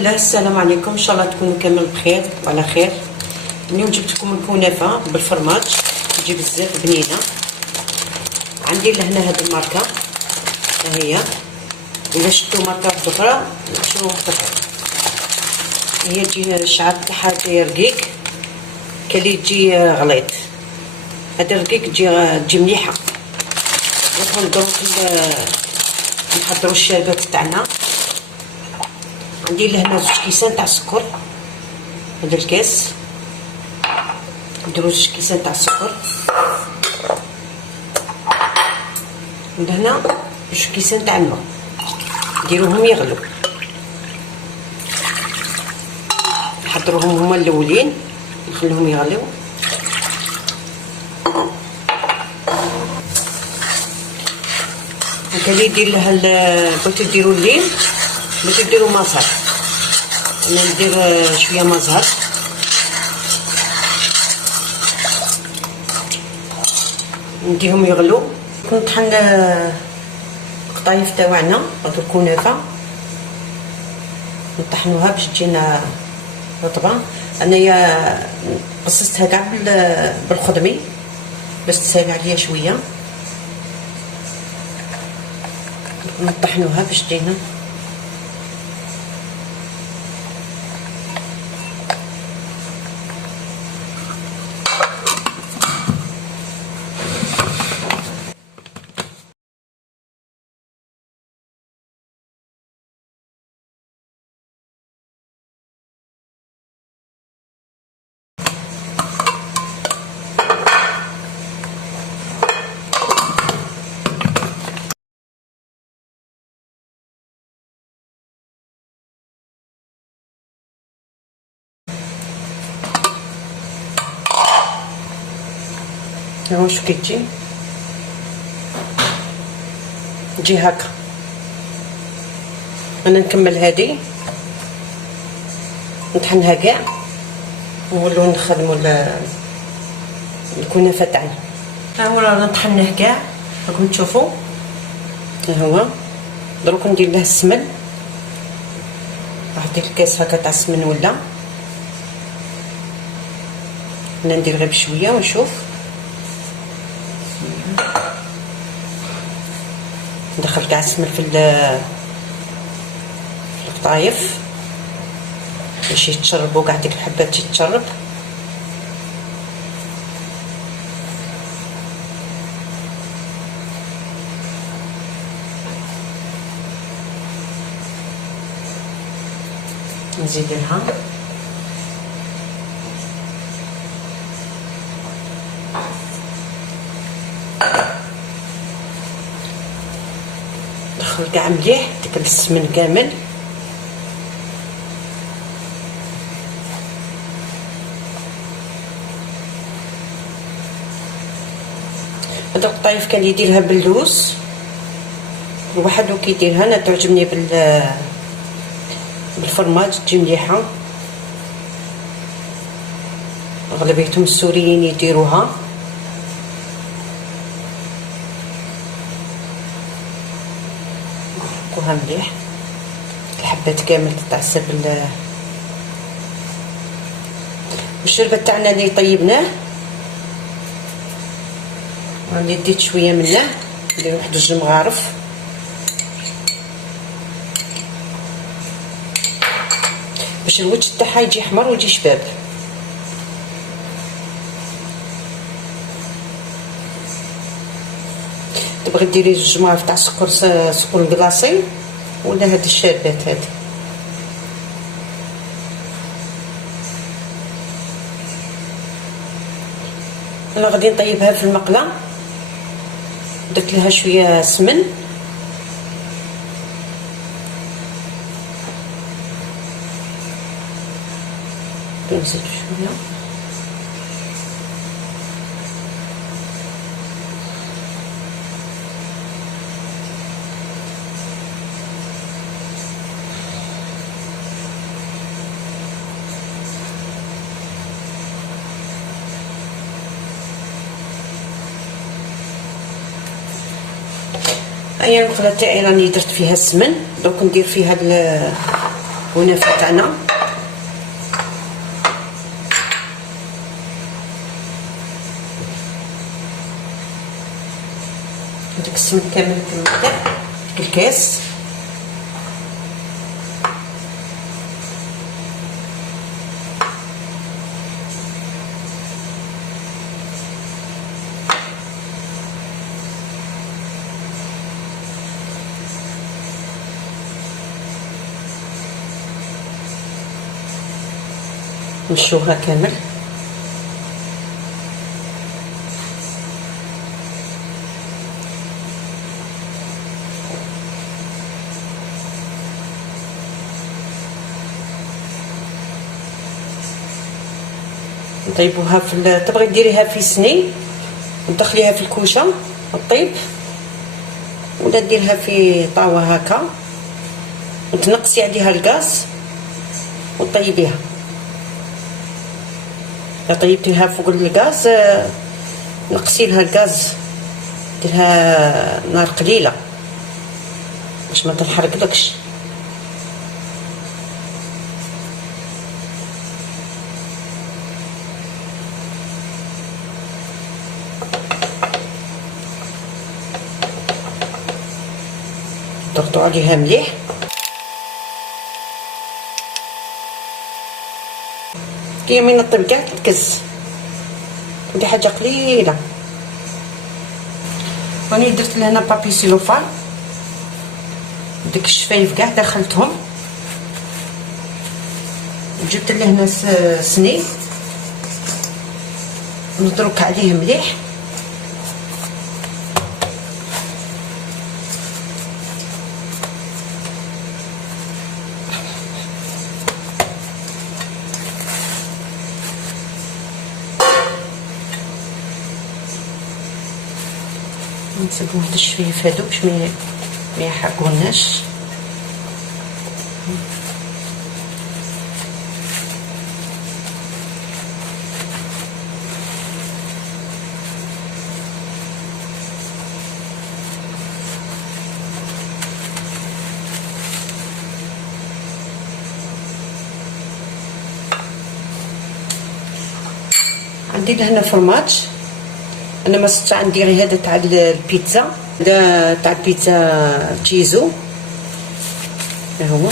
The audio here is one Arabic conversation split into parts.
الله. السلام عليكم، ان شاء الله تكونوا كامل بخير وعلى خير. اليوم جبت لكم الكنافه بالفرماج، تجي بزاف بنينه. عندي لهنا هاد الماركه، ها هي. الا شفتوا ماركه اخرى شروها واحده هي تجي الشعر تاعها جاي رقيق، كاين اللي تجي غليظ. هاد الرقيق تجي مليحه. ندخلوا نحضروا الشربات تاعنا. عندي لهنا 2 كيسان تاع السكر، هذا الكاس نديرو 2 كيسان تاع السكر، ولهنا 2 كيسان تاع الماء، نديروهم يغلو. نحضروهم هما الاولين، نخليهم يغليو. وكاين اللي يدير لها بغيتو ديروا الليل، بغيتو ديروا مزهر. انا ندير شويه مزهر. نديهم يغلو. نطحن القطايف تاعنا هاد الكنافه، نطحنوها باش تجينا رطبه. انايا قصصتها كاع بالخضمي باش تسالي عليا شويه. نطحنوها باش تجينا واش كتجي تجي هكا. انا نكمل هذه نطحنها كاع ونولو نخدموا الكنافه تاعنا. ها هو رانا طحناه كاع راكم تشوفوا. ها هو دروك ندير له السمن، راح ندير الكاس هكا تاع السمن. ولا انا ندير غير بشويه ونشوف. ندخل كاع السمن في القطايف باش يتشربوا كاع ديك الحبات تتشرب. نزيد لها ندخل كاع مليح ديك السمن كامل. هاد القطايف كان يديرها باللوز، الواحد وكيديرها. انا تعجبني بالفرماج، تجي مليحه. اغلبيتهم السوريين يديروها. نحطوها مليح الحبات كامل تتعسى والشربة تاعنا اللي طيبناه. راني ديت شويه منه، ندير واحد 2 مغارف. باش الوجه تاعها يجي احمر ويجي شباب. تبغي ديري 2 مغارف تاع سكر كلاصي ولا هاد الشربات هادي. انا غادي نطيبها في المقله. درت لها شويه سمن، نزيد شويه. هيا المقله تاعي راني درت فيها السمن. دوك ندير فيها الكنافه تاعنا. ديك السمن كامل كنبدا ديك الكاس. نشوها كامل. نطيبوها في تبغي ديريها في سني وتدخليها في الكوشه طيب، ولا ديرها في طاوه هكا وتنقصي عليها الغاز وطيبيها. الا طيبتيها فوق الغاز نقصي لها الغاز، ديرها نار قليله باش ما تنحرقلكش. ضغطوا عليها مليح. كي من الطيب كاع تكز، ودي حاجه قليله. راني درت لهنا بابي سيلوفان، ديك الشفايف كاع دخلتهم، جبت لهنا سني نضرك عليه مليح. نسيبو هاد الشفايف هادو باش ما يحرقوناش. عندي لهنا فرماج، انا ما صدتش عندي غير هذا تاع البيتزا، هذا تاع البيتزا تشيزو. ها هو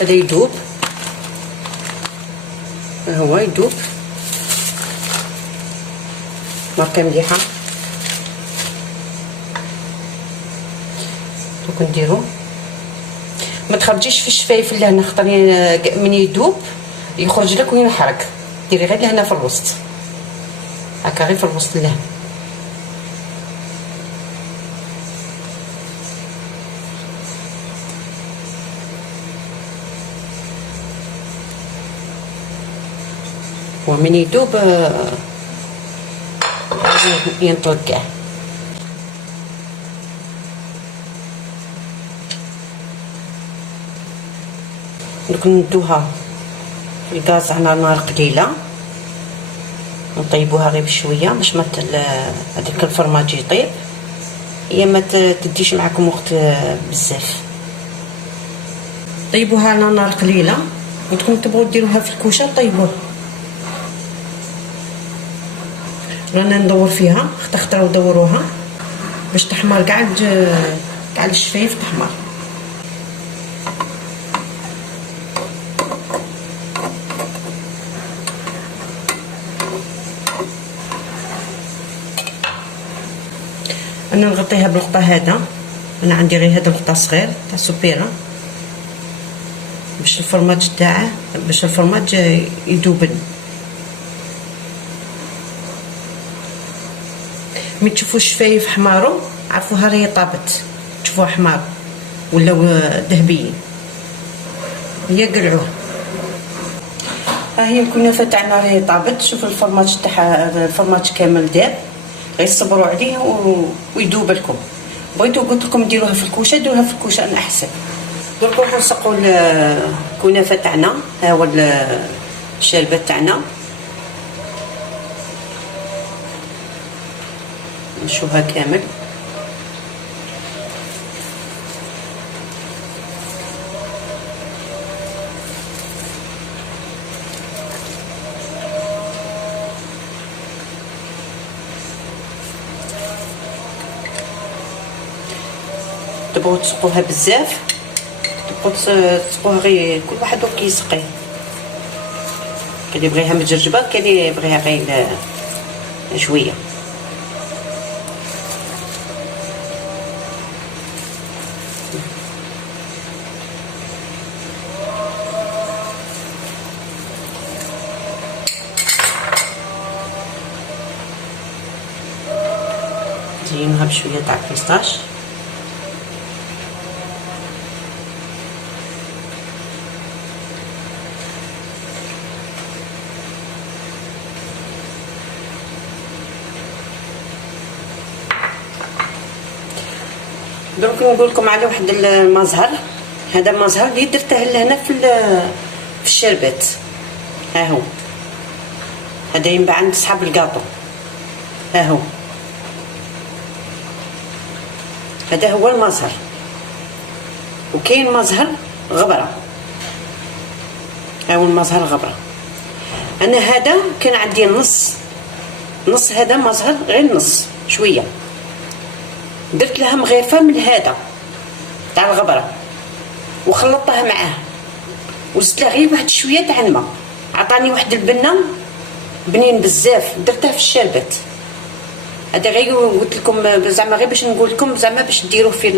هذا يذوب، ها هو يذوب ماركه مليحه. دوك نديرو، ما تخرجيش في الشفايف لهنا خاطر من يذوب يخرج لك وينحرق. ديري غير لهنا في الوسط هكا، غير في الوسط لهنا. ومن يذوب ينطلق كاع. دوك ندوها في الغاز على نار قليله، نطيبوها غير بشويه باش ما هذاك الفرماج يطيب، هي ما تديش معكم وقت بزاف. طيبوها على نار قليله، وانتم تبغوا ديروها في الكوشه طيبوها. رانا ندور فيها، اختاروا دوروها باش تحمر كاع الشفايف تحمر. انا نغطيها بالغطاء هذا، انا عندي غير هذا الغطاء صغير تاع سوبيرا باش الفرماج تاعه باش الفرماج يذوبن. ملي تشوفوا الشفايف حمارو عرفوها راهي طابت، تشوفوها حمار ولاو ذهبيين هي قلعوه. ها هي الكنافه تاعنا راهي طابت. شوفوا الفرماج تاعها، الفرماج كامل داب، غير صبروا عليه ويذوب لكم. بغيتو قلت لكم ديروها في الكوشه، ديروها في الكوشه انا احسن. درك نروحو نسقو الكنافه تاعنا. ها هو الشربات تاعنا، نشوفها كامل. تبغوا تسقوها بزاف تبقوا تسقوها غير كل واحد وكيسقيه. كاين اللي يبغيها مجرجبه، كاين اللي يبغيها غير شويه. زينوها بشويه تاع الفيستاش. دروك نقول لكم على واحد المزهر. هذا المزهر اللي درته لهنا في الشربات. ها هو هذا ينباع عند صحاب الكاطو. ها هو هذا هو المزهر. وكاين مزهر غبره. ها هو المزهر غبره. انا هذا كان عندي نص هذا مزهر، غير نص شويه، درت لها مغيفه من هذا تاع الغبره وخلطتها معاه وزدت لها غير واحد شويه تاع الماء. عطاني واحد البنه بنين بزاف، درته في الشربات. هذا غير قلت لكم زعما غير باش نقول لكم زعما باش ديروه في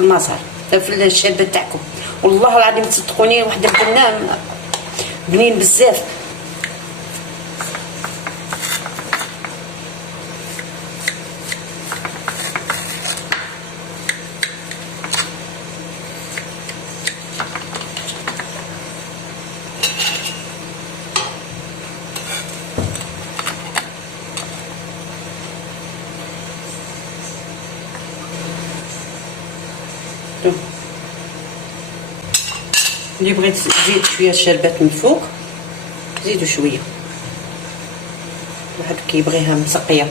المزهر في الشربات تاعكم. والله العظيم تصدقوني واحد البنه بنين بزاف. اللي بغيت تزيد شويه الشربات من فوق زيدوا شويه، واحد كيبغيها مسقيه. ان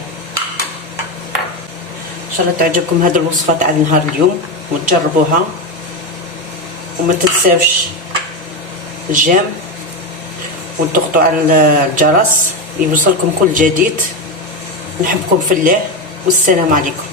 شاء الله تعجبكم هذه الوصفه تاع نهار اليوم وتجربوها، وما تنساوش الجيم وتضغطوا على الجرس يوصلكم كل جديد. نحبكم في الله والسلام عليكم.